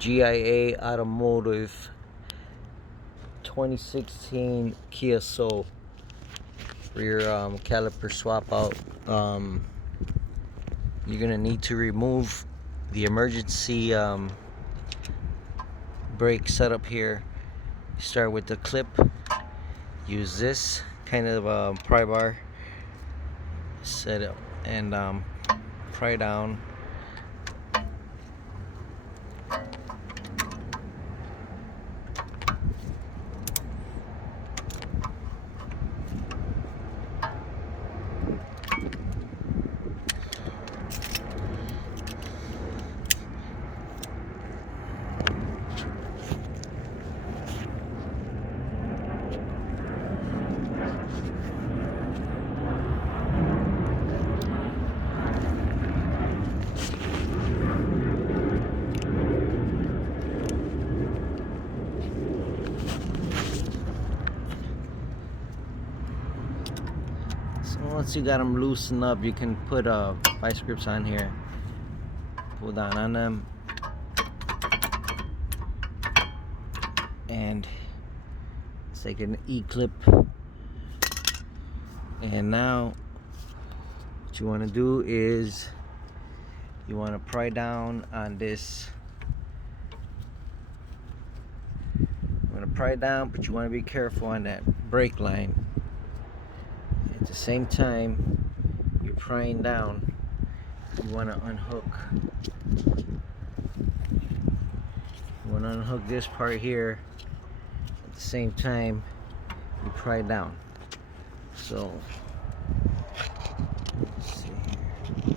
G.I.A. Automotive 2016 Kia Soul rear caliper swap out. You're gonna need to remove the emergency brake setup here. Start with the clip. Use this kind of pry bar, set it and pry down. So once you got them loosened up, you can put vice grips on here, pull down on them, and it's like an E-clip. And now what you want to do is you want to pry down on this. You want to pry down, but you want to be careful on that brake line. At the same time you're prying down, you want to unhook. You want to unhook this part here. At the same time you pry down. So let's see here.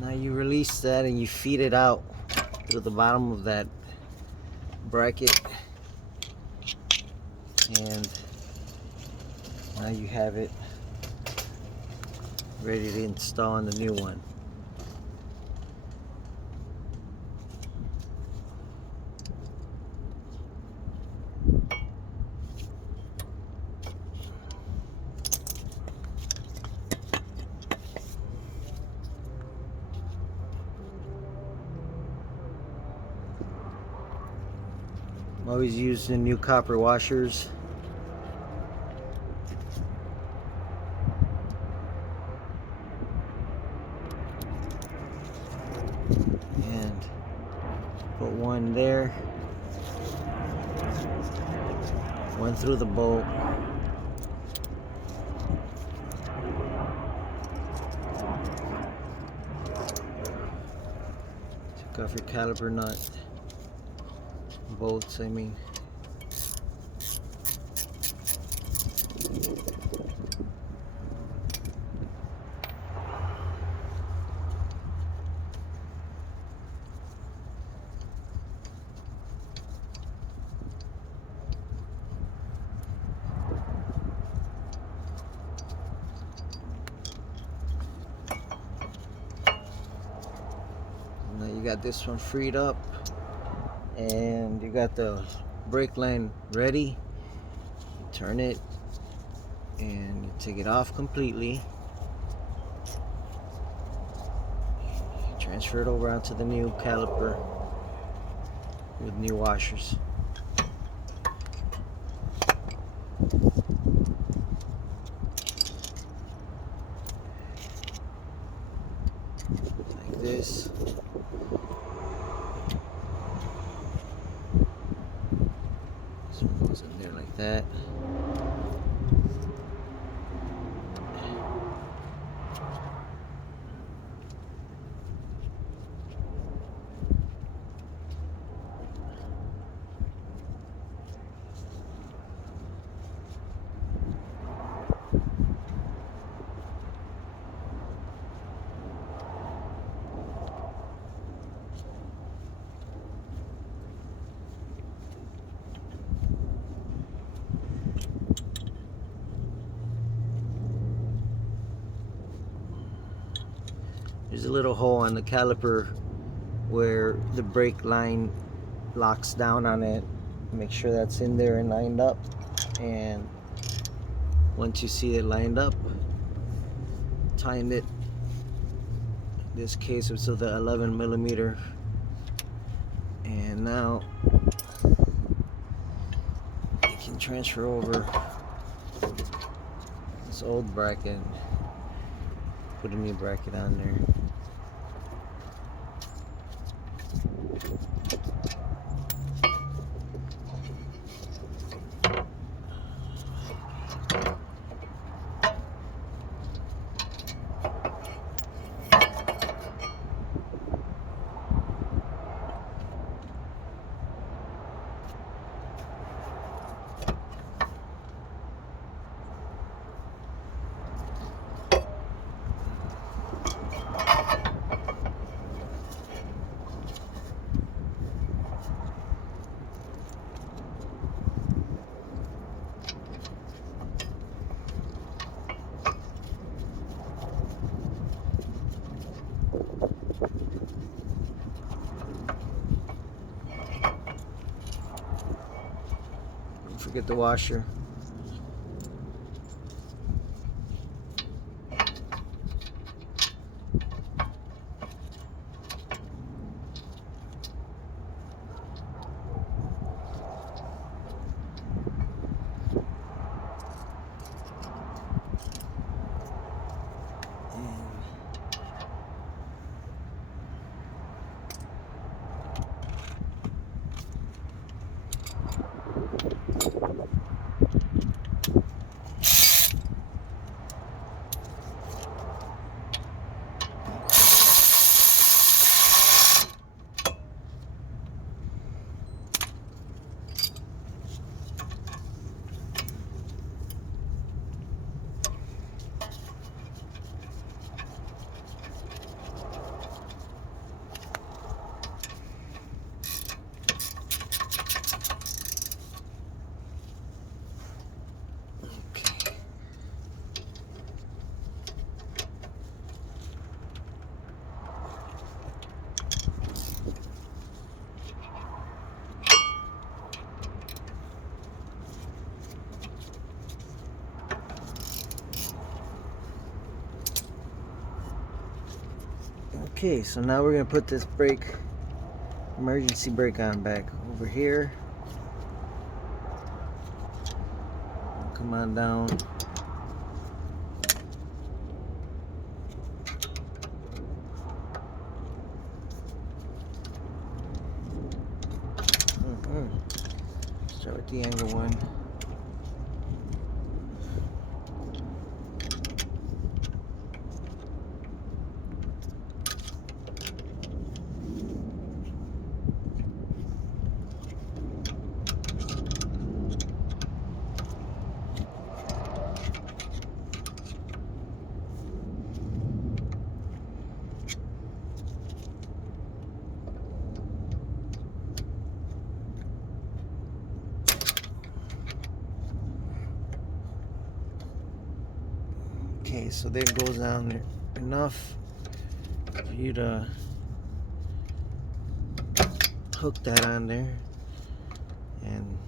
Now you release that and you feed it out to the bottom of that bracket, and now you have it ready to install on the new one. I'm always using new copper washers. And put one there, one through the bolt. Take off your caliper nut. Bolts, I mean. got this one freed up, and you got the brake line ready. You turn it and you take it off completely. Transfer it over onto the new caliper with new washers. Like this. This one goes in there like that. There's a little hole on the caliper where the brake line locks down on it. Make sure that's in there and lined up. And once you see it lined up, tighten it. In this case, it's with the 11mm. And now you can transfer over this old bracket, put a new bracket on there. Don't forget the washer. Okay, so now we're gonna put this brake, emergency brake on back over here. Come on down. Start with the angle one. Okay, so there goes down there enough for you to hook that on there, and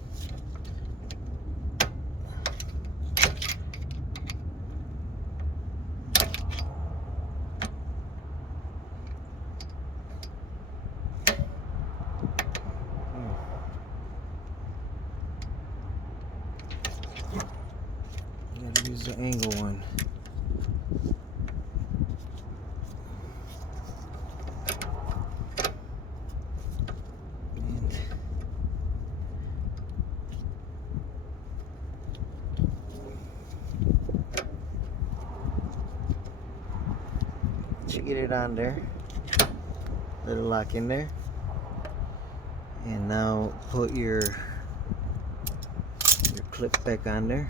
you gotta use the angle one. You get it on there, let it lock in there, and now put your clip back on there.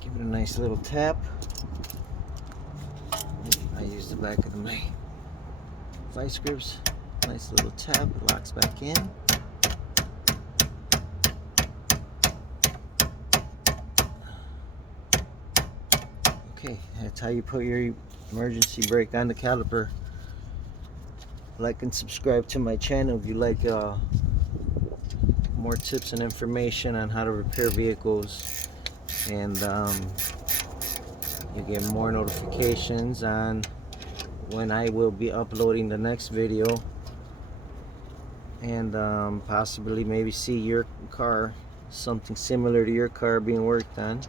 Give it a nice little tap. I use the back of my vice grips. Nice little tap, it locks back in. Okay, that's how you put your emergency brake on the caliper. Like and subscribe to my channel if you like more tips and information on how to repair vehicles, and you get more notifications on when I will be uploading the next video, and possibly maybe see your car, something similar to your car being worked on,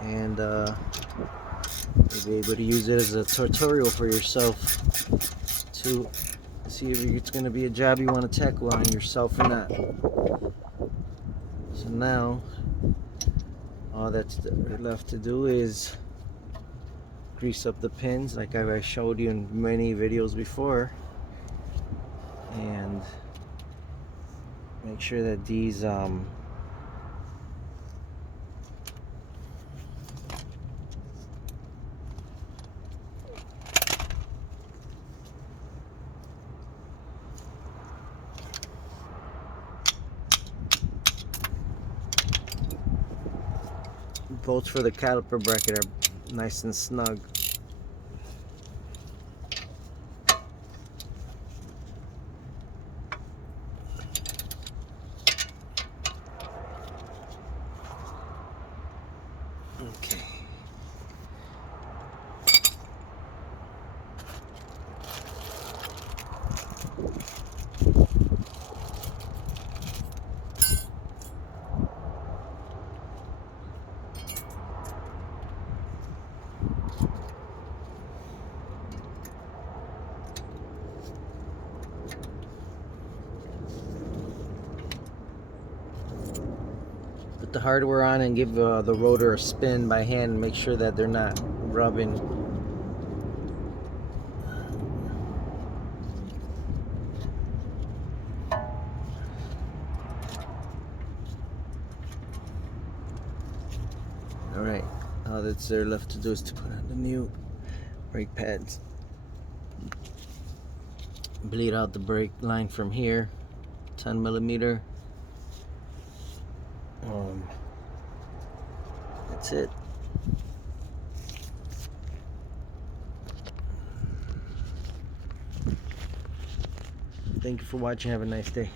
and you'll be able to use it as a tutorial for yourself to see if it's going to be a job you want to tackle on yourself or not. So now all that's left to do is grease up the pins like I showed you in many videos before, and make sure that these bolts for the caliper bracket are nice and snug. Okay. Put the hardware on and give the rotor a spin by hand and make sure that they're not rubbing. Alright, all that's there left to do is to put on the new brake pads. Bleed out the brake line from here, 10mm. That's it. Thank you for watching. Have a nice day.